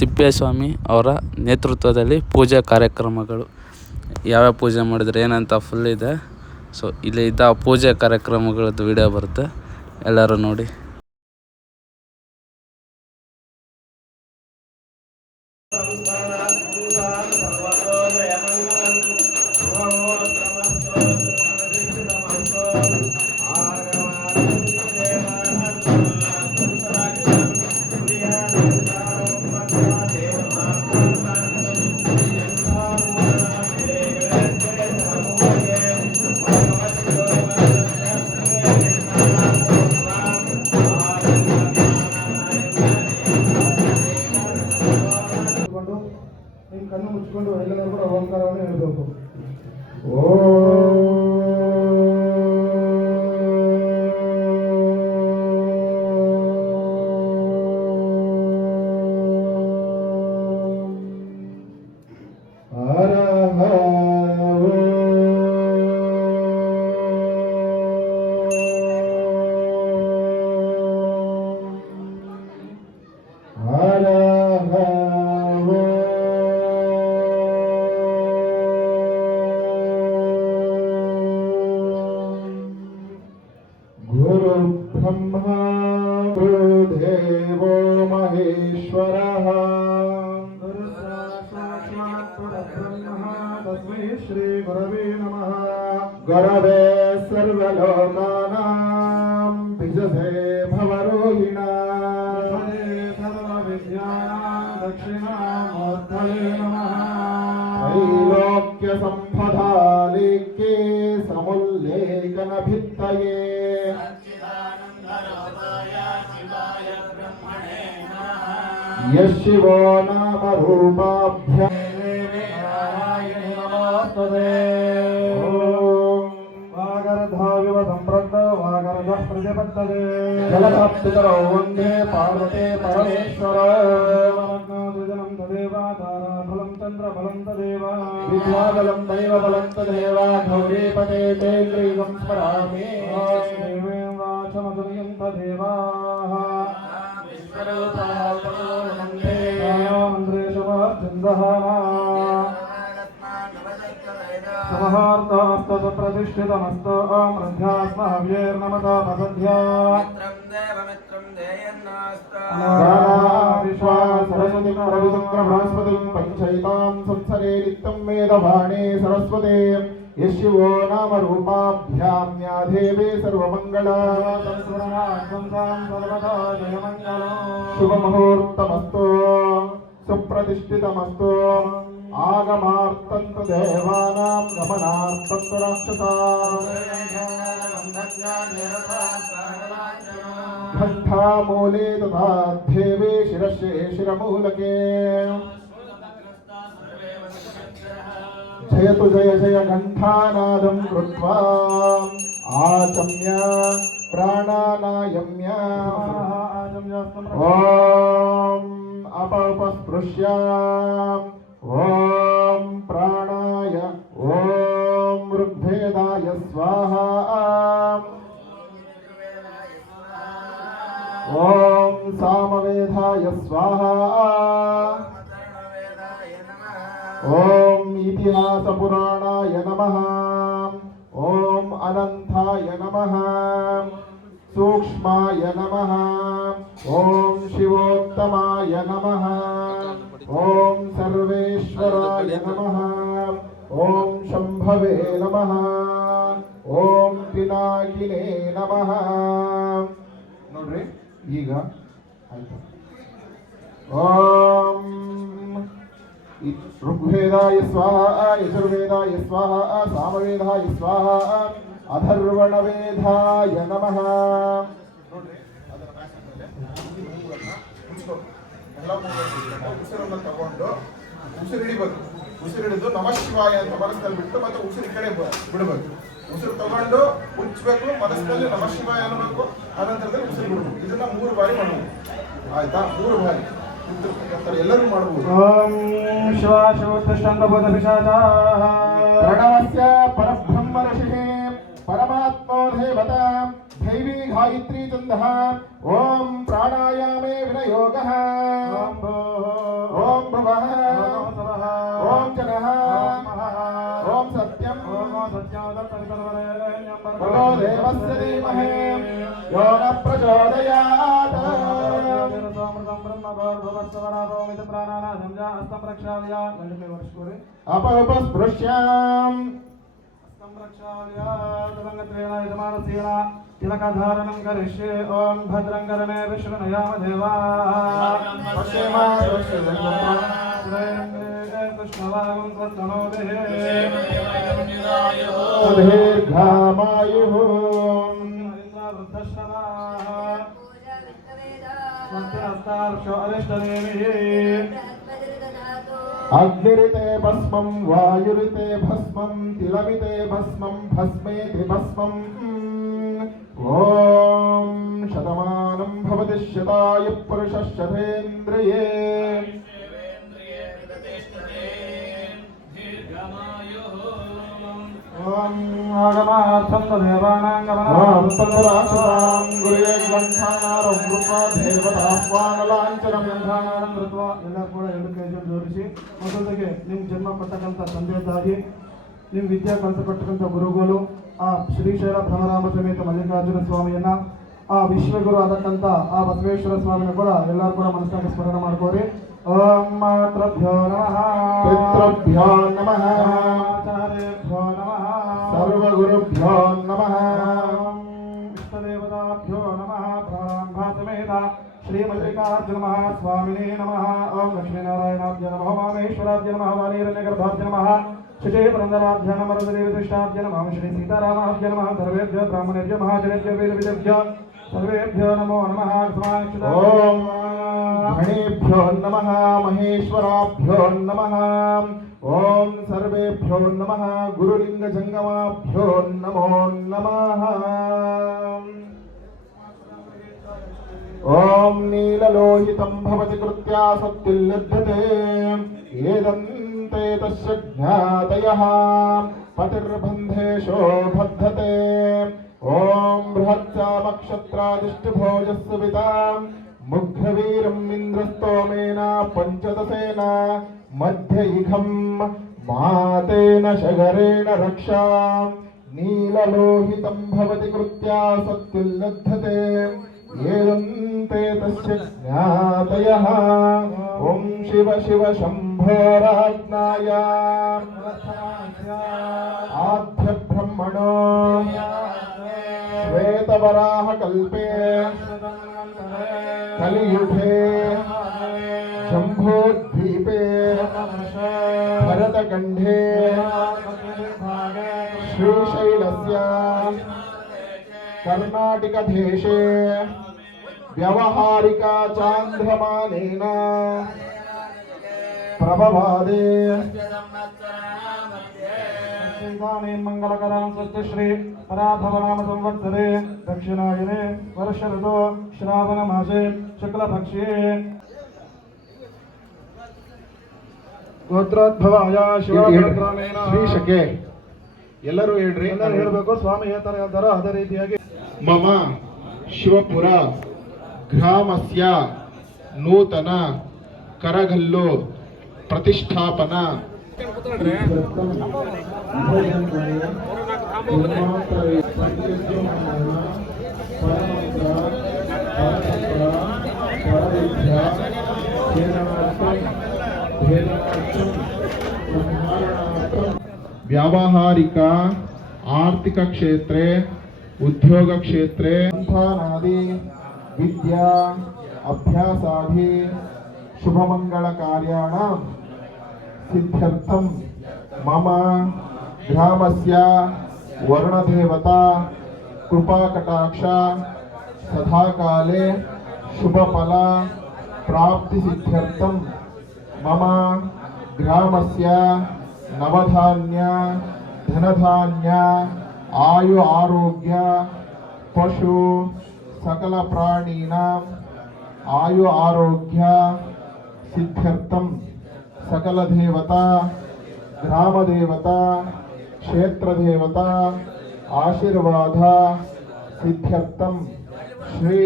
ತಿಪ್ಪೇಸ್ವಾಮಿ ಅವರ ನೇತೃತ್ವದಲ್ಲಿ ಪೂಜಾ ಕಾರ್ಯಕ್ರಮಗಳು ಯಾವ್ಯಾವ ಪೂಜೆ ಮಾಡಿದ್ರೆ ಏನಂತ ಫುಲ್ ಇದೆ. ಸೊ ಇಲ್ಲಿ ಇದ್ದ ಪೂಜೆ ಕಾರ್ಯಕ್ರಮಗಳದ್ದು ವಿಡಿಯೋ ಬರುತ್ತೆ, ಎಲ್ಲರೂ ನೋಡಿ. ಕಣ್ಣು ಮುಚ್ಚಿಕೊಂಡು ಎಲ್ಲರೂ ಕೂಡ ಓಂಕಾರವನ್ನು ಹೇಳಬೇಕು. ब्रह्मा गुरुदेवो महेश्वरः तस्मै श्री गुरवे नमः. गुरवे सर्वलोकानां विजते भवरोहिणां सर्वविद्यानां दक्षिणामूर्तये नमः. त्रैलोक्य संपदालिके समुल्लेखनभित्तये यशिवो नाम रूपाभ्यां वागर्धाविव सम्प्रद्धो वागर्धः प्रतिपद्यते जलधाप्तिकरो वन्दे पार्वते परमेश्वरो द्विजनं तदेव ताराफलं चन्द्रफलं तदेव विद्याबलं दैवबलं तदेव गौरीपते ते ग्रीवं स्मरामि देवीं वाचमधुर्यं तदेवाः प्रतिष्ठितमस्तो हव्येर्नमता सरस्वती पंचैतां संसरे नित्यं वेदवाणी सरस्वती यशिवो नाम रूपाभ्यां या देवे सर्वमंगला शुभमुहूर्तमस्तु सुप्रतिष्ठितमस्तु आगमार्थं तु देवानां गमनार्थं तु राक्षसानां घण्टामूले तथा देवे शिरस्ये शिरमूलके जयतु जय जय घण्टानादं कृत्वा आचम्य प्राणानायम्य ॐ अपस्पृश्य ॐ प्राणाय ॐ ऋग्वेदाय स्वाहा ॐ सामवेदाय स्वाहा ॐ इतिहासपुराणाय नमः ॐ अनन्ताय नमः सूक्ष्माय नमः ॐ शिवोत्तमाय नमः ॐ सर्वेश्वराय नमः ॐ शम्भवे नमः ॐ पिनाकिने नमः. ನೋಡ್ರಿ ಈಗ ಆಯ್ತು. ಓಂ ಋಗ್ವೇದಾಯ ಸ್ವಾಹ ಯಜುರ್ವೇದಾಯ ಸ್ವಾಹ ಸಾಮವೇದಾಯ ಸ್ವಾಹ ಅಧರ್ವಣವೇದಾಯ ನಮಃ. ಉಸಿರನ್ನು ತಗೊಂಡು ಉಸಿರು ಹಿಡಿಬೇಕು. ಉಸಿರು ಹಿಡಿದು ನಮಃ ಶಿವಾಯ ಅಂತ ಮನಸ್ಸಲ್ಲಿ ಬಿಟ್ಟು ಮತ್ತೆ ಉಸಿರು ಕಡೆ ಬಿಡಬೇಕು. ಉಸಿರು ತಗೊಂಡು ಮುಚ್ಚಬೇಕು, ಮನಸ್ಸಿನಲ್ಲಿ ನಮಃ ಶಿವಾಯ ಅನ್ನಬೇಕು, ಅನಂತರದಲ್ಲಿ ಉಸಿರು ಬಿಡಬೇಕು. ಇದನ್ನ 3 ಬಾರಿ ಮಾಡಬೇಕು. ಆಯ್ತಾ? 3 ಬಾರಿ ಎಲ್ಲರೂ ಮಾಡಬಹುದು. ಓಂ ಶಿವ ಶಿವೋತ್ಕೃಷ್ಟಾಂಗಬೋಧ ಪಿಶಾಚಾಃ ಪ್ರಣವಸ್ಯ ಪರಬ್ರಹ್ಮ ಋಷಿಃ परमात्मा देवता दैवी गायत्री छन्दः ओम प्राणायामे विनियोगः भगो देवस्य धीमहि यो न प्रचोदयात् अपस्पृश्याम् तिलकधारणं करिष्ये ओम भद्रं कर्णे विष्णुयाम देवा कृष्णवागं त्वत्तनो दीर्घामायुः अग्निरिते भस्मं वायुरिते भस्मं तिलमिते भस्मं भस्मेति भस्मम् ॐ शतमानं भवति शताय पुरुषः शतेन्द्रिये ओम आगमार्थं तदेवानां गमनार्थं तन्मुरासुतां गुरुये ग्रन्थानारं कृत्वा देवताह्वानलाञ्छनं ಗ್ರಂಥಾನಾರಂ ಕೃತ್ವಾ ಎಲ್ಲ ಕೂಡ 2 ಕೈಯನ್ನು ಜೋಡಿಸಿ ಮೊದಲಿಗೆ ನಿಮ್ಮ ಜನ್ಮ ಕೊಟ್ಟಂತ ತಂದೆ ತಾಯಿ ನಿಮ್ಮ ವಿದ್ಯಾ ಕಲಿಸಿಕೊಟ್ಟಂತ ಗುರುಗಳು ಆ ಶ್ರೀಶೈಲ ಭ್ರಮರಾಮ ಸಮೇತ ಮಲ್ಲಿಕಾರ್ಜುನ ಸ್ವಾಮಿಯನ್ನ ಆ ವಿಶ್ವಗುರು ಆದಂತ ಆ ಬಸವೇಶ್ವರ ಸ್ವಾಮಿನ ಕೂಡ ಎಲ್ಲರೂ ಕೂಡ ಮನಸ್ಸಾಗಿ ಸ್ಮರಣೆ ಮಾಡ್ಕೋರಿ ಓಂ ಮಾತ್ರಭ್ಯೋ ನಮಃ पितृभ्यो नमः ಆಚಾರ್ಯೇಭ್ಯೋ ನಮಃ सर्वगुरुभ्यो नमः इष्टदेवताभ्यो नमः प्रारंभ समेत श्री मल्लिकार्जुन महास्वामिने नमः ओम लक्ष्मीनारायणाभ्य नमः वामेश्वराभ्य नमः वाणीरण्यगर्भाभ्य नमः श्री पुरंदराभ्य नमः वरददेवतिष्ठाभ्य नमः श्री सीतारामाभ्य नमः सर्वेभ्यो ब्राह्मणेभ्यो महाजनेभ्यो वेदविदेभ्यो सर्वेभ्यो नमो नमः ओम गणेभ्यो नमः महेश्वराभ्यो नमः ओम सर्वेभ्यो नमः गुरुलिंगजंगमाभ्यो नमो नमः ओम नीललोहितं भवति कृत्या सत्तिल्लभ्यते एदन्ते तस्य ज्ञातयः पतिर्बन्धेषो बद्धते ओम बृहत्सामक्षत्रादिष्टभोजस्सवितां मुग्धवीरम् इन्द्रस्तोमेन पञ्चदशेन मध्य इघं मातेन शगरेण रक्षा नीललोहितं भवति कृत्या सत्तिल्लभ्यते येदन्ते तस्य ज्ञातयः ॐ शिव शिव शम्भोराज्ञाय आद्य ब्रह्मणो श्वेतवराहकल्पे कलियुगे शम्भोद्वीपे भरतखण्डे श्रीशैलस्य कर्णाटकदेशे व्यवहारिका चान्द्रमानेन प्रभवादे मंगलकरां स्वस्ति श्री पराभवनाम संवत्सरे दक्षिणायने वर्ष ऋतु श्रावण मासे शुक्लपक्षे ಗೋತ್ರೋದ್ಭವಾಯ ಶಿವಗ್ರಾಮೇಣ ಶ್ರೀಶಕೆ ಎಲ್ಲರೂ ಹೇಳ್ರಿ ಎಲ್ಲರೂ ಹೇಳಬೇಕು ಸ್ವಾಮಿ ಹೇಳ್ತಾರೆ ಹೇಳ್ತಾರೋ ಅದೇ ರೀತಿಯಾಗಿ मम शिवपुर ग्रामस्य नूतन करगल्लु प्रतिष्ठापना व्यावहारिक आर्थिक क्षेत्रे उद्योग क्षेत्रे संतानादि विद्या अभ्यासादि शुभमंगल कार्याणां सिद्ध्यर्थं मम ग्रामस्य वर्णदेवता कृपाकटाक्ष सदाकाले शुभफल प्राप्ति सिद्ध्यर्थं मम ग्रामस्य नवधान्य धनधान्य आयु आरोग्य पशु सकल प्राणीनां आयु आरोग्य सिद्ध्यर्थं सकल देवता ग्राम देवता क्षेत्र देवता आशीर्वाद सिद्ध्यर्थं श्री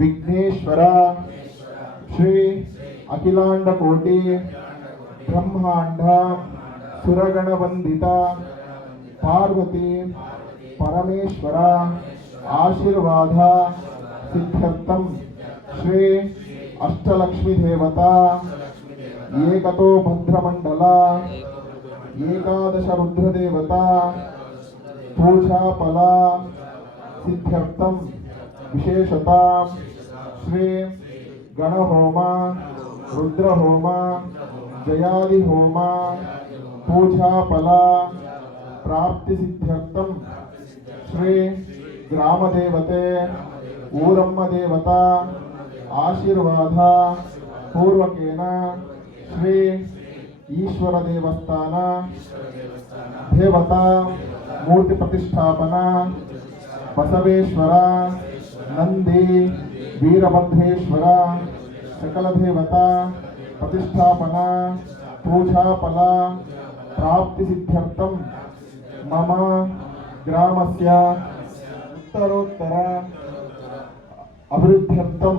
विघ्नेश्वर श्री अखिलांड कोटि ब्रह्मांड सुरगण वंदिता पार्वती परमेश्वर आशीर्वाद सिद्ध्यर्थम श्री अष्टलक्ष्मी देवता एकतो भद्रमंडल एकादश रुद्र देवता पूजा फल सिद्ध्यर्थम विशेषता श्री गणहोम रुद्रहोम जयादि होम पूजा फल प्राप्ति सिद्ध्यर्थम श्री ग्राम देवते ऊरम्म देवता आशीर्वाद पूर्वकेन श्री ईश्वर देवस्थान देवता मूर्ति प्रतिष्ठापना बसवेश्वर नंदी वीरभद्रेश्वर सकल देवता प्रतिष्ठापना पूजा फल प्राप्ति सिद्ध्यर्थम मम ग्रामस्य उत्तरोत्तर अभिवृद्ध्यर्थम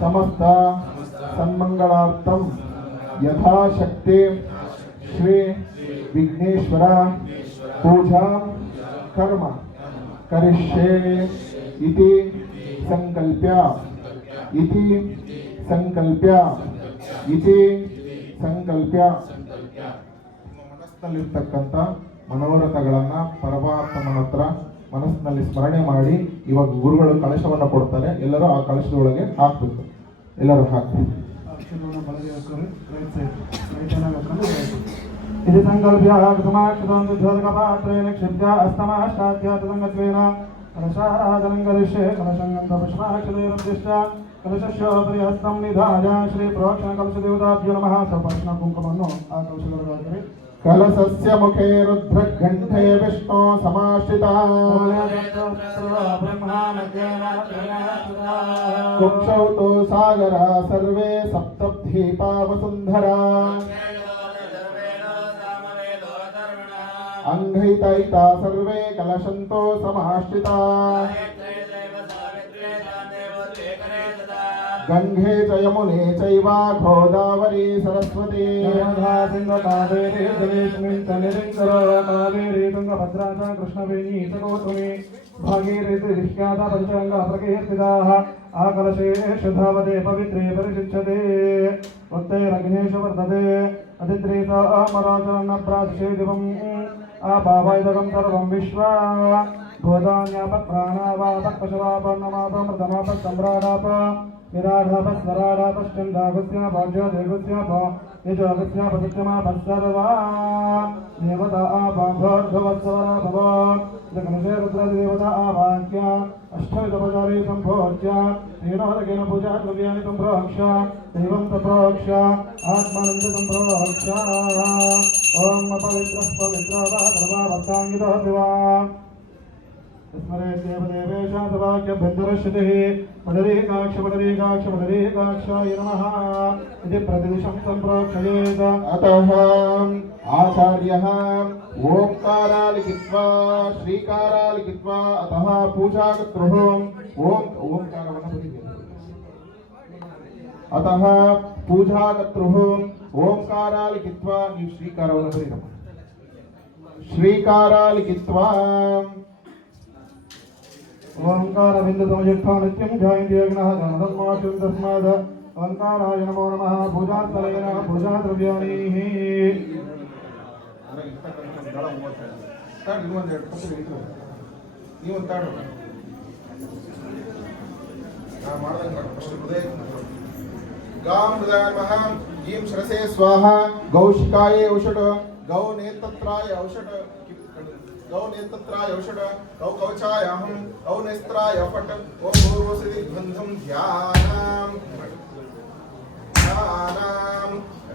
समस्त सन्मंगलार्थम यथाशक्ति श्री विघ्नेश्वर पूजा कर्म करिष्ये इति संकल्प्य ಮನಸ್ಸಿನಲ್ಲಿರ್ತಕ್ಕಂಥ ಮನೋರಥಗಳನ್ನ ಪರಮಾತ್ಮನ ಹತ್ರ ಮನಸ್ಸಿನಲ್ಲಿ ಸ್ಮರಣೆ ಮಾಡಿ ಇವಾಗ ಗುರುಗಳು ಕಳಶವನ್ನು ಕೊಡ್ತಾರೆ. ಎಲ್ಲರೂ ಆ ಕಳಶದೊಳಗೆ ಹಾಕ್ಬೇಕು. ಎಲ್ಲರೂ ಹಾಕ್ಬೇಕು. ఇది సంకల్ప్య సమాక్షితోపాత్రేణ క్షిప్య అస్తమాష్టాధ్యాత్మత్వేన కలశారాధనం కరిష్యే కలశంగంధ పుష్పాక్షరేర్దిష్ట కలశోపరి హస్తం నిధాయ శ్రీ ప్రోక్షణ కలశదేవతాభ్యో నమః సపర్ణ కుంకుమను ఆ కలశలో कलशस्य मुखे रुद्रघण्टे विष्णु समाश्रिता कुक्षौ तो सागरा सर्वे सप्तद्वीपा वसुन्धरा अंघैतैता सर्वे कलशन्तो समाश्रिता गंगे च यमुने चैव गोदावरी सरस्वती नर्मदा सिंधु कावेरी जलेस्मिन् सन्निधिं कावेरी तुंगभद्रा च कृष्णवेणी च गौतमी भागीरथी ऋष्यादा पञ्चगङ्गा प्रकीर्तिताः आकलशे शुधावते पवित्रे परिशिच्यते वक्तैरग्नेषु वर्तते अतिद्रेता अमराचरणप्राच्ये दिवम् आपावैदकं सर्वं विश्वा भूतान्यापत्प्राणावापक्पशवापन्नमापमृतमापत्सम्राडाप विराडापस्वराडापश्चन्दागस्यापाज्योतिर्गस्याप यजोगस्यापसत्यमापत्सर्वा देवता आपाभोर्भवत्सवरा भव जगनशे रुद्रदेवता आवाक्य अष्टविधोपचारे सम्भोज्य तेनोदकेन पूजा द्रव्याणि सम्प्रोक्ष दैवं तप्रोक्ष आत्मानन्द सम्प्रोक्ष ओम पवित्रः पवित्रो वा सर्वा वर्ताङ्गितो दिवा स्मरे देवदेवेश सवाक्यभ्यन्तरश्रुतिः मदरीकाक्षाय नमः इति प्रतिदिशं सम्प्रोक्षयेत् अतः आचार्यः ओंकारालिखित्वा श्रीकारालिखित्वा अतः पूजाकर्तुः अतः पूजाकर्तुः ओंकारालिखित्वा ನೀವು ಶ್ರೀಕಾರವನ್ನು ಬರೆಯಿರಮ್ಮ. ಶ್ರೀಕಾರಾಲಿಖಿತ್ವಾ ओंकार बिंदु समयुक्ता नित्यं ध्यायन्ति यज्ञः धर्ममाशुं तस्माद् ओंकाराय नमो नमः पूजास्थलेन पूजाद्रव्याणि गां मृदामः ईं श्रसे स्वाहा गौशिकाये औषध गौ नेत्रत्राय औषध गौ नेत्रत्राय औषध गौ कवचाय अहं गौ नेत्राय फट ओम भूर्भुवस्सुः बन्धं ध्यानां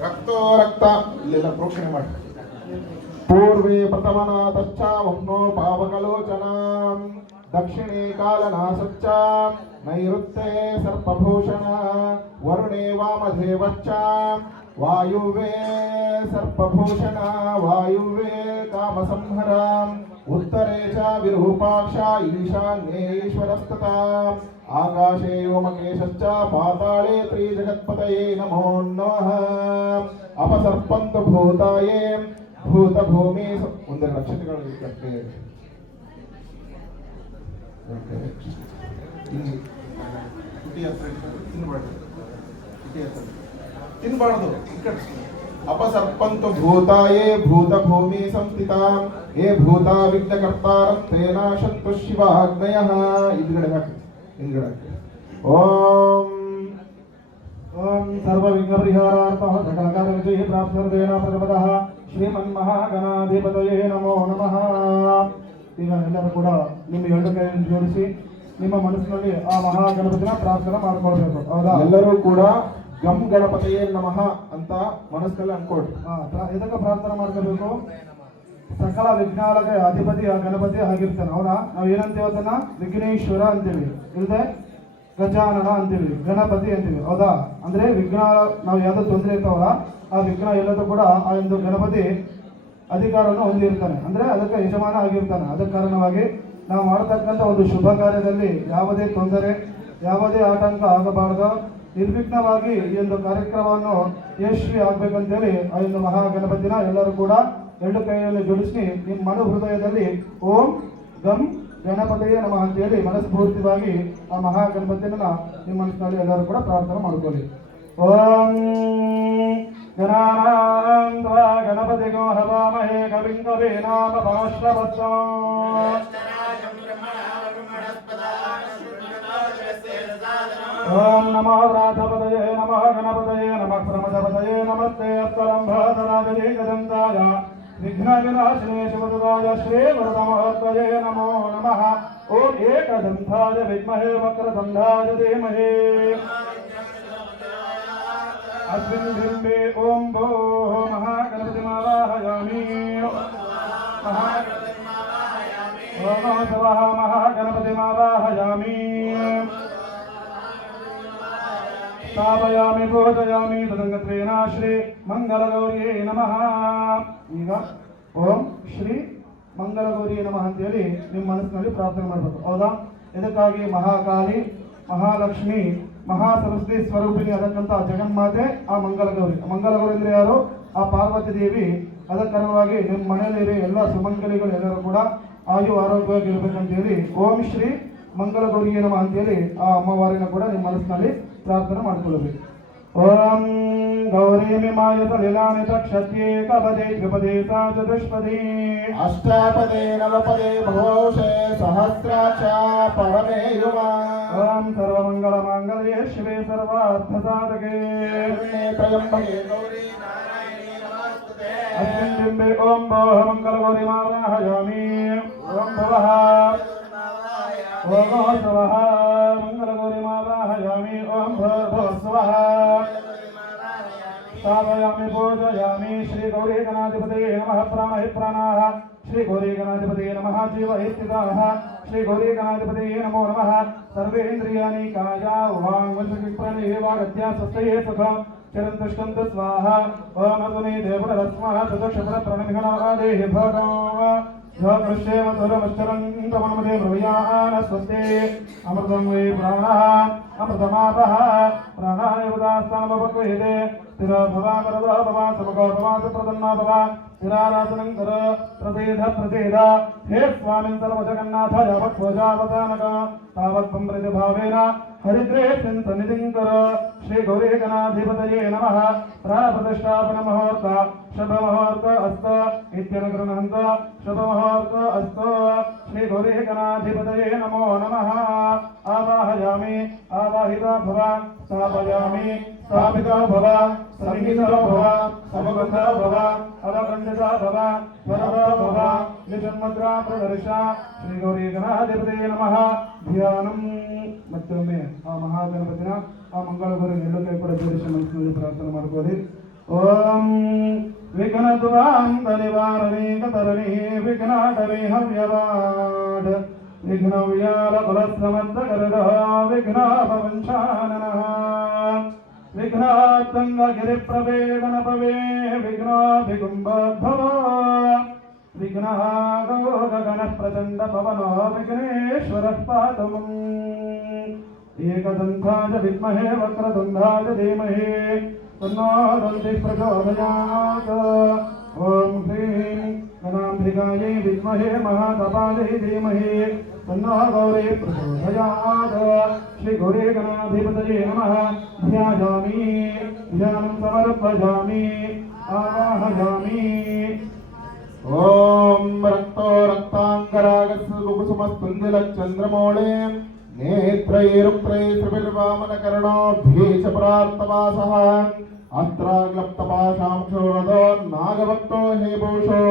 रक्तो रक्त इल्लेल्ल प्रोक्षणे माडि पूर्वे प्रथमनाथश्चावह्नो पावकलोचनां दक्षिणे कालनासच्च नैऋत्ये सर्पभूषण वरुणे वामदेवच्च वायुवे सर्पभूषण वायुवे कामसंहर उत्तरे च विरूपाक्ष ईशान्ये ईश्वरस्तथा आकाशे व्योमकेशश्च पाताले त्रिजगत्पतये नमो नमः अपसर्पन्तु भूताये ಭೂತ ಭೂಮಿ ಒಂದೆರಡು ನಕ್ಷತ್ರಗಳು ಇರ್ತವೆ. ತಿನ್ಬಾರ್ದು. ಅಪಸರ್ಪಂತು ಭೂತಾಯೇ ಭೂತ ಭೂಮಿ ಸಂಸ್ಥಿತಾ ಏ ಭೂತ ವಿಘ್ನಕರ್ತಾರಂ ತೇನಾಶಂತು ಶಿವಾಗ್ನಯಃ. ಹಿಂದ್ಗಡೆ ಓಂ ಓಂ ಸರ್ವ ವಿಘ್ನ ಪರಿಹಾರಾರ್ಥಃ ಸಕಲ ಕಾರ್ಯ ವಿಜಯ ಪ್ರಾಪ್ತಿರ್ದೇನ ಪ್ರಥಮತಃ ಶ್ರೀಮನ್ಮಹಾಗಣಾಧಿಪತಯೇ ನಮೋ ನಮಃ. ಈಗ ಎಲ್ಲರೂ ಕೂಡ ನಿಮ್ಮ ಎರಡು ಕೈಯನ್ನು ಜೋಡಿಸಿ ನಿಮ್ಮ ಮನಸ್ಸಿನಲ್ಲಿ ಆ ಮಹಾಗಣಪತಿನ ಪ್ರಾರ್ಥನೆ ಮಾಡ್ಕೊಳ್ಬೇಕು. ಹೌದಾ? ಎಲ್ಲರೂ ಕೂಡ ಗಂ ಗಣಪತಿಯೇ ನಮಃ ಅಂತ ಮನಸ್ಸಲ್ಲಿ ಅನ್ಕೊಳ್ರಿ. ಇದಕ್ಕೆ ಪ್ರಾರ್ಥನೆ ಮಾಡ್ಕೋಬೇಕು. ಸಕಲ ವಿಘ್ನಾಲಗೆ ಅಧಿಪತಿ ಆ ಗಣಪತಿ ಆಗಿರ್ತಾನೆ. ಹೌದಾ? ನಾವು ಏನಂತೀವಿ ಅದನ್ನ ವಿಘ್ನೇಶ್ವರ ಅಂತೀವಿ, ಇಲ್ಲದೆ ಗಜಾನನ ಅಂತೀವಿ, ಗಣಪತಿ ಅಂತೀವಿ. ಹೌದಾ? ಅಂದ್ರೆ ವಿಘ್ನ ನಾವು ಯಾವ್ದು ತೊಂದರೆ ಇರ್ತಾವಲ್ಲ ಆ ವಿಘ್ನ ಎಲ್ಲದೂ ಕೂಡ ಆ ಒಂದು ಗಣಪತಿ ಅಧಿಕಾರವನ್ನು ಹೊಂದಿರ್ತಾನೆ, ಅಂದ್ರೆ ಅದಕ್ಕೆ ಯಜಮಾನ ಆಗಿರ್ತಾನೆ. ಅದಕ್ಕೆ ಕಾರಣವಾಗಿ ನಾವು ಮಾಡತಕ್ಕಂಥ ಒಂದು ಶುಭ ಕಾರ್ಯದಲ್ಲಿ ಯಾವುದೇ ತೊಂದರೆ ಯಾವುದೇ ಆತಂಕ ಆಗಬಾರದು. ನಿರ್ವಿಘ್ನವಾಗಿ ಈ ಒಂದು ಕಾರ್ಯಕ್ರಮವನ್ನು ಯಶಸ್ವಿ ಆಗ್ಬೇಕಂತೇಳಿ ಆ ಒಂದು ಮಹಾಗಣಪತಿನ ಎಲ್ಲರೂ ಕೂಡ ಎರಡು ಕೈಯಲ್ಲಿ ಜೋಡಿಸಿ ನಿಮ್ಮ ಮನ ಹೃದಯದಲ್ಲಿ ಓಂ ಗಂ ಗಣಪತಿಯೇ ನಮಃ ಅಂತೇಳಿ ಮನಸ್ಫೂರ್ತಿಯಾಗಿ ಆ ಮಹಾಗಣಪತಿಯನ್ನ ನಿಮ್ಮ ಮನಸ್ಸಿನಲ್ಲಿ ಎಲ್ಲರೂ ಕೂಡ ಪ್ರಾರ್ಥನೆ ಮಾಡ್ಕೊಳ್ಳಿ. ಓಂ ಗಣಪತಿಗೋ ಹವಾಮಹೇ ಕವಿಂ ಕವೀನಾಮಶ್ರವಸ್ಸೋ ಓಂ ನಮೋ ವ್ರಾತಪತಯೇ ನಮಃ ಗಣಪತಯೇ ನಮಃ ಪ್ರಮದಪತಯೇ ನಮಸ್ತೆ ಅಸ್ತರಂಭಾಧರಾಜೇ ಗದಂತಾಯ ವಿಘ್ನವಿನಾಶಿನೇ ಶಿವದುರಾಯ ಶ್ರೀ ವರದಮಹೋತ್ವಯೇ ನಮೋ ನಮಃ. ಓಂ ಏಕದಂತಾಯ ವಿದ್ಮಹೇ ವಕ್ರತುಂಡಾಯ ಧೀಮಹಿ ಅಸ್ಮಿನ್ ಬಿಂಬೆ ಓಂ ಭೋ ಮಹಾಗಣಪತಿಮಾವಾಹಯಾಮಿ. ಓಂ ಸವಃ ಮಹಾಗಣಪತಿಮಾವಾಹಯಾಮಿ. ಸ್ಥಾಪಯಾಮಿ ಪೂಜಯಾಮಿ ತದಂಗತ್ವೇನ ಶ್ರೀ ಮಂಗಲಗೌರಿಯೇ ನಮಃ. ಈಗ ಓಂ ಶ್ರೀ ಮಂಗಲಗೌರಿಯೇ ನಮಃ ಅಂತೇಳಿ ನಿಮ್ಮ ಮನಸ್ಸಿನಲ್ಲಿ ಪ್ರಾರ್ಥನೆ ಮಾಡಬೇಕು. ಹೌದಾ? ಇದಕ್ಕಾಗಿ ಮಹಾಕಾಳಿ, ಮಹಾಲಕ್ಷ್ಮಿ, ಮಹಾಸರಸ್ವತಿ ಸ್ವರೂಪಿಣಿ ಅದಕ್ಕಂತ ಜಗನ್ಮಾತೆ ಆ ಮಂಗಲಗೌರಿ. ಮಂಗಲಗೌರಿ ಅಂದ್ರೆ ಯಾರು? ಆ ಪಾರ್ವತಿ ದೇವಿ. ಅದಕ್ಕೆ ಕಾರಣವಾಗಿ ನಿಮ್ಮ ಮನೆಯಲ್ಲಿ ಎಲ್ಲ ಸುಮಂಗಲಿಗಳು ಎಲ್ಲರೂ ಕೂಡ ಆಯು ಆರೋಗ್ಯವಾಗಿ ಇರಬೇಕಂತೇಳಿ ಓಂ ಶ್ರೀ ಮಂಗಲಗೌರಿಯೇ ನಮಃ ಅಂತೇಳಿ ಆ ಅಮ್ಮವಾರಿನ ಕೂಡ ನಿಮ್ಮ ಮನಸ್ಸಿನಲ್ಲಿ ಪ್ರಾರ್ಥನೆ ಮಾಡಿಕೊಳ್ಳಬೇಕು. ಓಂ ಗೌರಿ ಮಾಯತ ಲೀಲಾನಿತ ಕ್ಷತ್ಯೇಕಪದೇ ದ್ವಿಪದೇ ಸಾ ಚತುಷ್ಪದೇ ಅಷ್ಟಾಪದೇ ನವಪದೇ ಭವೌಷೇ ಸಹಸ್ರಾಕ್ಷ ಪರಮೇ ಯುವ. ಓಂ ಸರ್ವಮಂಗಲ ಮಾಂಗಲ್ಯೇ ಶಿವೆ ಸರ್ವಾರ್ಥಸಾಧಕೆ ತ್ರಯಂಬಕೆ ಗೌರಿ ನಾರಾಯಣಿ ನಮಸ್ತುತೇ. ಅಸ್ಮಿನ್ ಬಿಂಬೆ ಓಂ ಭೋಃ ಮಂಗಲಗೌರಿ ಮಾವಾಹಯಾಮಿ. ಓಂ ಭವಃ ಓಂ ಸ್ವಃ ಮಂಗಲಗೌರಿ ಮಾವಾಹಯಾಮಿ. ಓಂ ಭವಃ ಸ್ವಃ ಸ್ಥಾಪಯಾಮಿ ಪೂಜಯಾಮಿ. ಶ್ರೀ ಗೌರಿ ಗಣಾಧಿಪತಯೇ ನಮಃ. ಪ್ರಾಣಹಿ ಪ್ರಾಣಾಃ ಶ್ರೀ ಗೌರಿ ಗಣಾಧಿಪತಯೇ ನಮಃ. ಜೀವಹಿ ಸ್ಥಿತಾಃ ಶ್ರೀ ಗೌರಿ ಗಣಾಧಿಪತಯೇ ನಮೋ ನಮಃ. ಸರ್ವೇಂದ್ರಿಯಾಣಿ ಕಾಯ ವಾಂಗ್ ವಶವಿಪ್ರಣಿ ವಾಗತ್ಯ ಸ್ವಸ್ಥಯೇ ಸುಖಂ ಚಿರಂತುಷ್ಟಂತು ಸ್ವಾಹ. ಓಂ ಅಗ್ನಿ ದೇವರಸ್ಮಃ ಚತುಕ್ಷರ ಪ್ರಣಮಿಹಣಾದೇಹಿ ಭಗವ ಧ್ವಕೃಷ್ಯೇವ ಧ್ವರಮಶ್ಚರಂತಮನಮದೇ ಬ್ರವ್ಯಾನ ಸ್ವಸ್ತಿ. ಅಮೃತಂ ವೈ ಪ್ರಾಣಃ ಅಮೃತಮಾಪಃ ಪ್ರಾಣಾಯ ಉದಾಸ್ತಾನಮಪಕ್ವಹಿತೆ. ಸ್ಥಿರ ಭವ ಮರದ ಭವ ಸಮಗೋ ಭವ ಸುಪ್ರಸನ್ನ ಭವ ಸ್ಥಿರಾರಾಸನಂ ಕರ ಪ್ರಸೇಧ ಪ್ರಸೇಧ. ಹೇ ಸ್ವಾಮಿನ್ ಸರ್ವಜಗನ್ನಾಥ ಯಾವತ್ ಧ್ವಜಾವತಾನಕ ತಾವತ್ ಸಂಪ್ರತಿ ಭಾವೇನ ಹರಿದ್ರೇ ಸನ್ನಿಧಿಂ ಕರ. ಶ್ರೀ ಗೌರಿ ಗಣಾಧಿಪತಯೇ ನಮಃ. ಪ್ರಾಣಪ್ರತಿಷ್ಠಾಪನ ಮುಹೂರ್ತ ಶುಭ ಮುಹೂರ್ತ ಅಸ್ತ ಇತ್ಯನುಗ್ರಹಂತ ಶುಭ ಮುಹೂರ್ತ ಅಸ್ತ. ಶ್ರೀ ಗೌರಿ ಗಣಾಧಿಪತಯೇ ನಮೋ ನಮಃ. ಆವಾಹಯಾಮಿ ಆವಾಹಿತ ಭವ ಸ್ಥಾಪಯಾಮಿ ಸ್ಥಾಪಿತ ಭವ ಸನ್ನಿಹಿತ ಭವ ಸಮಬದ್ಧ ಭವ ಅವಖಂಡಿತ ಭವ ಸ್ವರದ ಭವ ನಿಜನ್ಮದ್ರಾ ಪ್ರದರ್ಶ. ಶ್ರೀ ಗೌರಿ ಗಣಾಧಿಪತಯೇ ನಮಃ. ಧ್ಯಾನಂ. ಮತ್ತೊಮ್ಮೆ ಆ ಮಹಾಗಣಪತಿನ ಆ ಮಂಗಳಗೌರಿ ಎರಡು ಕೈ ಕೂಡ ಜೋಡಿಸಿ ಮನಸ್ಸಿನಲ್ಲಿ ಪ್ರಾರ್ಥನೆ ಮಾಡ್ಕೊಳ್ಳಿ. ಓಂ ವಿಘ್ನದ್ವಾಂತ ನಿವಾರಣಿ ಕತರಣಿ ವಿಘ್ನಾಟವಿ ಹವ್ಯವಾಡ್ ವಿಘ್ನವ್ಯಾಲ ಕುಲಶ್ರಮದ್ದ ಗರುಡ ವಿಘ್ನಾಪವಂಚಾನನಃ ವಿಘ್ನಾತ್ತಂಗ ಗಿರಿಪ್ರಭೇ ಗಣಪವೇ ವಿಘ್ನಾಭಿಗುಂಬೋದ್ಭವ ವಿಘ್ನಹಾಗೋ ಗಗನ ಪ್ರಚಂಡ ಪವನೋ ವಿಘ್ನೇಶ್ವರಃ ಪಾತು ಮಾಂ. ಏಕದಂತಾಯ ವಿದ್ಮಹೇ ವಕ್ರತುಂಡಾಯ ಧೀಮಹಿ ತನ್ನೋ ದಂತಿ ಪ್ರಚೋದಯಾತ್. ओम ह्रीं गणाम्बिकायै विद्महे महाकपालै धीमहि तन्नः गौरी प्रचोदयात्। श्री गौरी गणाधिपतये नमः। ध्यायामि ध्यानं समर्पयामि आवाहयामि। ओम रक्तो रक्तांगरागस्कुसुमस्तुंदिलचंद्रमौळे नेत्रैरुक्त्रैस्त्रिभिर्वामनकर्णोद्भे च प्रार्तवासः अस्त्राग्लप्तपाशां क्षोरदो नागभक्तो हेभूषो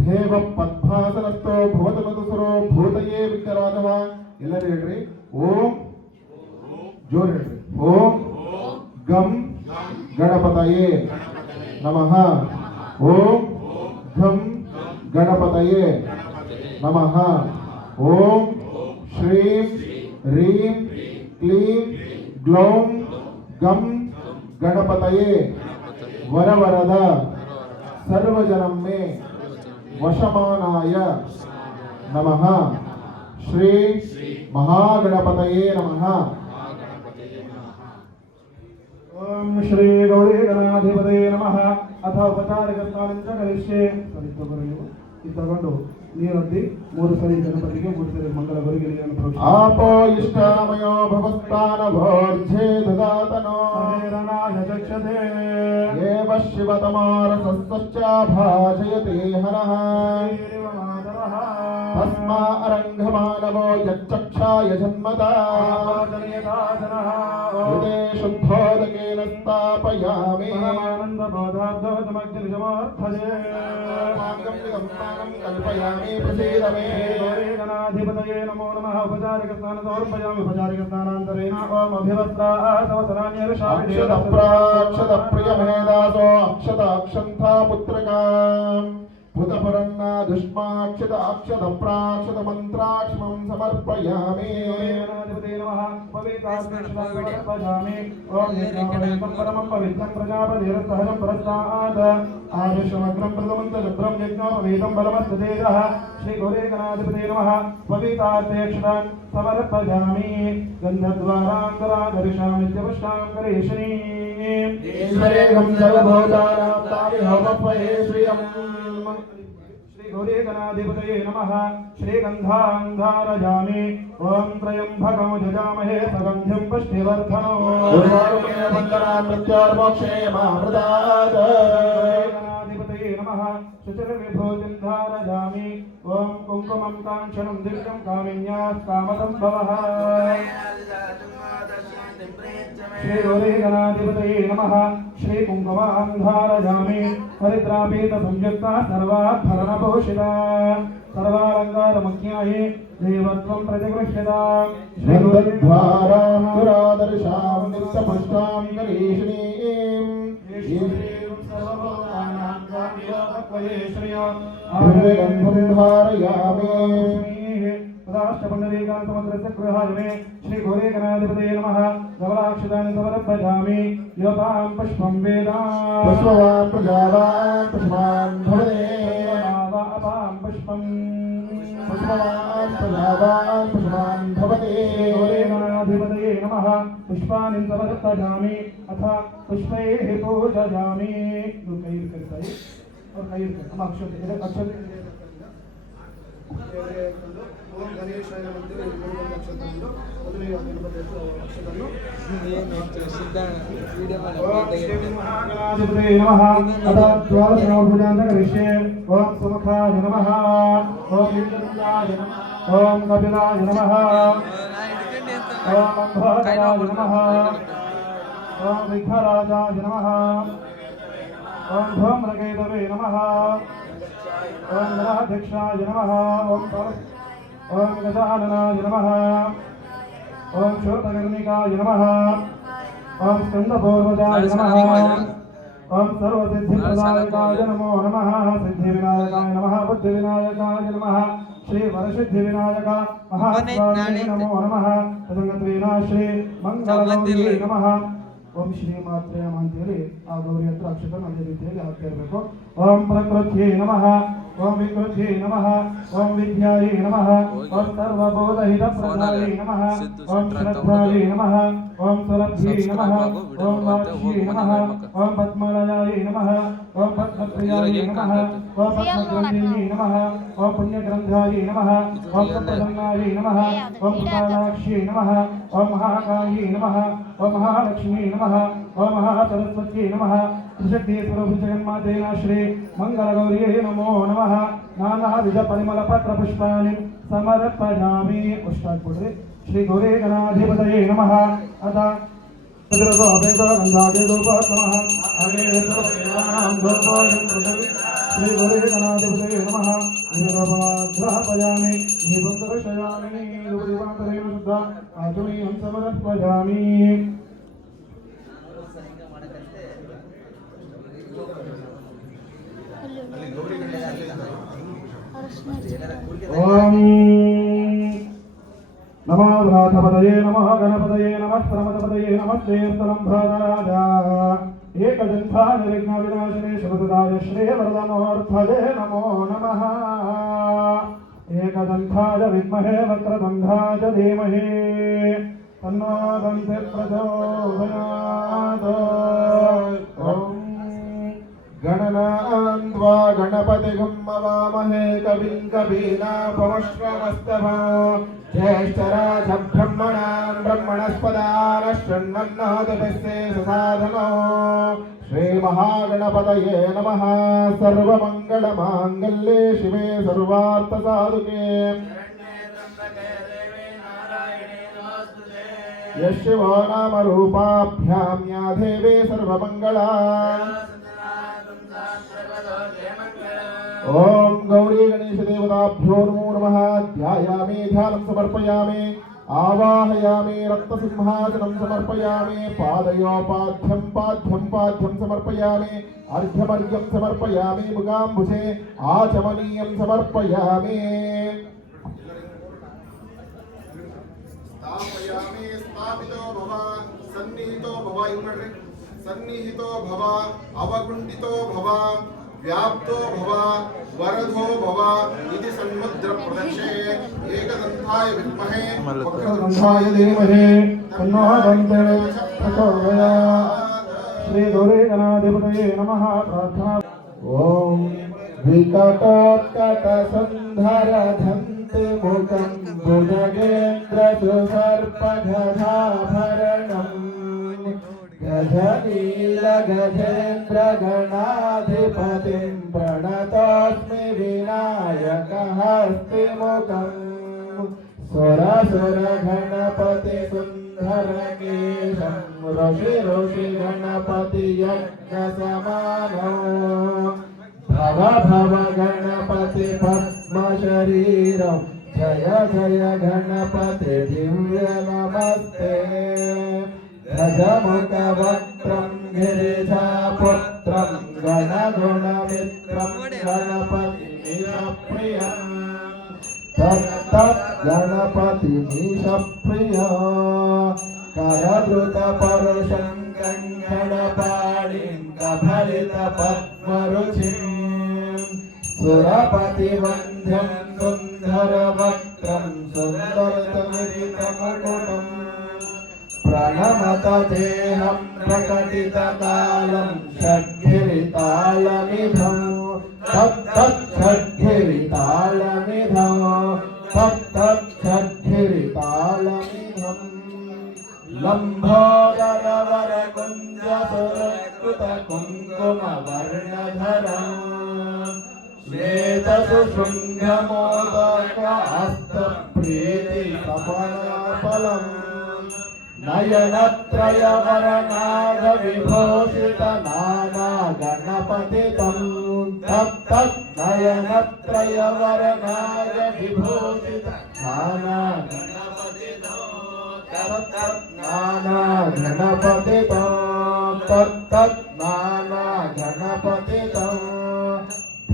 देव पद्मासनस्थो भवतमधुसुरो भूतये विद्यराजः। ಎಲ್ಲರೂ ಹೇಳ್ರಿ ಓಂ ಜೋರ್ ಹೇಳ್ರಿ ಓಂ ಗಂ ಗಣಪತಯೇ ನಮಃ ಓಂ घम गणपतये नमः ओम श्रीं ह्रीं क्लीं ग्लौं गम गणपतये वरवरद सर्वजनम में वशमानाय नमः। श्री महागणपतये नमः। ओम श्री गौरी गणाधिपतये नमः। अथ उपचारकस्नानं च करिष्ये। इतगंडु ನೀರೊದ್ದಿ 3 ಸರಿ ಗಣಪತಿಗೆ 3 ಸರಿ ಮಂಗಲ ಬರಿಗೆಯನ್ನು ಪ್ರೋಕ್ಷಿಸಿ। आपो इष्टामयो भवस्तान भोर्जे ददातनो हरेरनाय चक्षते एव शिवतमारसश्च भाजयते हरः तस्मा अरङ्घमानवो यच्चक्षाय जन्मता हृदे शुद्धोदकेन स्थापयामि कल्पयामि प्रसीद मे। गणाधिपतये नमो नमः। उपचारिकस्नानं समर्पयामि। उपचारिकस्नानान्तरेण ओम अभिवस्त्रासवसनान्यर्षामि। अक्षतप्रियमेदासो अक्षता पुत्रकाम् भूतपरन्ना दुष्माक्षत अक्षतप्राक्षत मन्त्राक्ष्मं समर्पयामि। गणाधिपतये नमः। पवित्रास्मिन् ओम यज्ञावलितं परमं पवित्रं प्रजापतिरसहजं परस्तात् आयुष्मग्रं प्रथमन्तरुद्रं यज्ञोपवीतं बलमस्ततेजः। श्री गौरी गणाधिपतये नमः। पवित्रार्थेक्षतां समर्पयामि। गन्धद्वारान्तरादर्शामित्यपुष्टां करेशनीं ईश्वरेऽहं सर्वभूतानां ताविहोमपये श्रियम्। श्री गौरी गणाधिपतये नमः। श्रीगन्धान्धारयामि। ओम त्र्यम्बकं यजामहे सुगन्धिं पुष्टिवर्धनम्। उर्वारुकेण वन्दना मृत्योर्मोक्षे मामृतात्। गणाधिपतये नमः। शुचिर्विभूतिं धारयामि। ओम कुङ्कुमं काञ्चनं दिव्यं कामिन्याः कामसम्भवः। श्री गौरी गणाधिपतये नमः। श्री कुङ्कुमं धारयामि। हरिद्रापीत संयुक्ता सर्वाभरणभूषिता सर्वालङ्कारमुख्याहि देवत्वं प्रतिगृह्यता। श्री गौरी द्वारादर्शां नित्यपुष्टां करीषणीम् श्री गौरी गणाधिपतये नमः। धवलाक्षतानि समर्पयामि। योतां पुष्पं वेदां पुष्पवान् प्रजावान् पुष्पान् भवते अपां पुष्पं पुष्पवान् प्रजावान् पुष्पान् भवते। गौरी गणाधिपतये नमः। पुष्पाणि समर्पयामि। अथ पुष्पैः पूजयामि। कईर करता है और कईर कर हम अक्षते ओम गणेशाय नमः। अक्षतंलो ಮೊದಲೇ ಗಣಪತಿಯನ್ನು ಅಕ್ಷತಂलो महागणाधिपतये नमः। अथ द्वादशनवभुजान् करिष्ये। ओम सुमुखाय नमः। ओम लिङ्गलिङ्गाय नमः। ओम कपिलाय नमः। ओम अंधराय नमः। ओम विघ्नराजाय नमः। ओम धूम्रकेतवे नमः। ओम गणाध्यक्षाय नमः। ओम गजाननाय नमः। ओम श्रोतकर्णिकाय नमः। ओम स्कंदपूर्वजाय नमः। ओम सर्वसिद्धिप्रदायकाय नमो नमः। सिद्धिविनायकाय नमः। बुद्धिविनायकाय नमः। श्री वरसिद्धिविनायक महास्वामिने नमो नमः। तदंगत्वेन श्री मंगलगौरी नमः। ओम श्री मात्रे नमः ಅಂತೇಳಿ ಆ ಗೌರಿ ಹತ್ರ ಅಕ್ಷತನ ಅದೇ ರೀತಿಯಲ್ಲಿ ಹಾಕ್ತಾ ಇರಬೇಕು। ओम प्रकृत्यै नमः। ओम विकृत्यै नमः। ओम विद्यायै नमः। ओम सर्वबोधहितप्रदायै नमः। ओम श्रद्धायै नमः। ओम सुलभ्यै नमः। ओम वाक्यै नमः। ओम पद्मलयायै नमः। ओम पद्मत प्रियाय नमः ओम पद्मग्रन्थिने नमः ओम पुण्यग्रन्थाय नमः ओम प्रसन्नाय नमः ओम कालाक्ष्यै नमः ओम महाकायै नमः ओम महालक्ष्मी नमः ओम महासरस्वत्यै नमः त्रिशक्ति स्वरूप जगन्मातेन श्री मंगलगौर्यै नमो नमः नानाविध परिमलपत्रपुष्पाणि समर्पयामि पुष्पाणि श्री गौरी गणाधिपतये नमः अथ श्री गौरी गणाधिपतये नमः ग्रहपयामि दीपं दर्शयामि दीपान्तरेण शुद्ध आचमनीयं समर्पयामि ओम नमो व्रातपतये नमः गणपतये नमः प्रमदपतये नमः श्रीर्तलम्भराजा एकदन्ताय विघ्नविनाशिने शुभदाय श्रीवरदमोऽर्थये नमो नमः एकदन्ताय विद्महे वक्रतुण्डाय धीमहि तन्नो दन्ति प्रचोदयात् ॐ गणनान्त्वा गणपतिगं मवामहे कविं कवीनापमश्रवस्तमो ज्येष्ठराजं ब्रह्मणां ब्रह्मणस्पदान् शृण्वन्नोतिभिस्ते सुसाधनो श्रीमहागणपतये नमः सर्वमङ्गलमाङ्गल्ये शिवे सर्वार्थसाधुके यशिवो नाम रूपाभ्यां या देवी सर्वमङ्गला ओम गौरी गणेश देवताभ्यो नमो नमः ध्यायामि ध्यानं समर्पयामि आवाहयामि रक्तसिंहासनं समर्पयामि पादयोपाध्यं पाध्यं पाध्यं समर्पयामि अर्घ्यमर्घ्यं समर्पयामि मुगाम्बुजे आचमनीयं समर्पयामि स्थापयामि स्थापितो भव सन्निहितो भव इन्नड्रि सन्निहितो भव अवगुण्डितो भव व्याप्तो भव वरदो भव इति सन्मुद्र प्रदक्षे एकदन्ताय विद्महे वक्रतुण्डाय धीमहि तन्नो दन्ति प्रचोदयात् श्री गौरी गणाधिपतये नमः प्रार्थना ओम विकटोत्कटसन्धर धन्ति मुखं भुजगेन्द्र सुसर्पगधाभरणम् गजनीलगजेन्द्र गणाधिपतिं प्रणतोऽस्मि विनायकहस्तिमुखम् सुरसुर गणपति सुन्दरकेशं ऋषि ऋषि गणपति यज्ञसमानो भव भव गणपति पद्मशरीरं जय जय गणपति दिव्य नमस्ते गजमुखवक्त्रं गिरिजापुत्रं गणगुणमित्रं गणपतिमीशप्रियं तत्तद्गणपतिमीशप्रिया करधृतपरुषं गङ्गणपाणिं कफलितपद्मरुचिं सुरपतिवन्द्यं सुन्दरवक्त्रं सुन्दरतमितमुकुटम् प्रणमत देहं प्रकटितकालं षड्गिरितालमिधं तत्तच्छड्गिरितालमिधं तत्तच्छड्गिरितालमिधं लम्भोदरवरकुञ्जसुरकृतकुङ्कुमवर्णधरं श्वेतसुशृङ्गमोदकहस्तप्रीतिसफलाफलम् नयनत्रयवरनागविभूषित नाना गणपतितं तत्तन्नयनत्रयवरनागविभूषित नाना गणपतितं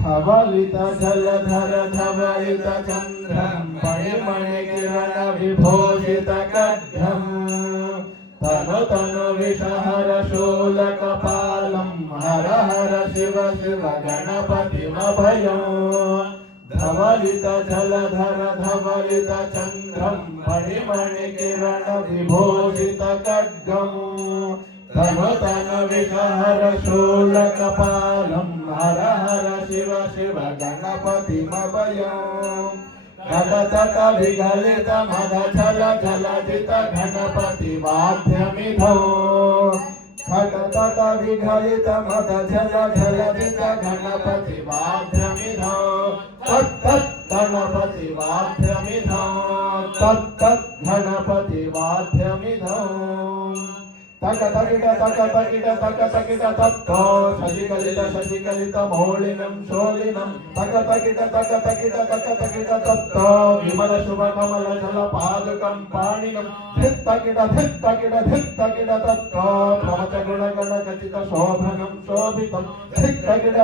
धवलित जलधर धवलित चन्द्रं मणिमणिकिरण विभूषित खड्गम् तनु तनु विषहर शूलकपालं हर हर शिव शिव गणपतिमभयं धवलित जलधर धवलित चन्द्रं मणिमणिकिरण विभूषित खड्गम् धनुतन विकार शूलकपालं हर हर शिव शिव गणपतिमभयम् घटतट विगलित मद छल जलधित गणपति वाद्यमिधौ घटतट विगलित मद जल जलधित गणपति वाद्यमिधौ तत्तत् गणपति वाद्यमिधौ तत्तत् गणपति वाद्यमिधौ तक तकिट तत्तो शशिकलित मौलिनं शोलिनं तक तकिट तत्तो विमल शुभ कमल जल पादुकं पाणिनं धित् तकिट तत्तो प्रवच गुण गण गचित शोभनं शोभितं धित् तकिट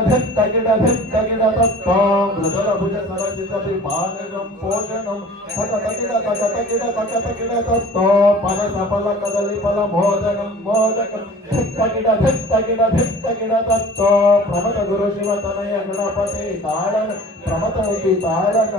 तत्तो मृदुल भुज सरसित विपादकं पोषणं तक तकिट तत्तो पल सफल कदली फल मोदनं मोदकं धित्तकिड तत्तो प्रमथ गुरु शिव तनय गणपति ताड़न प्रमथ ताड़न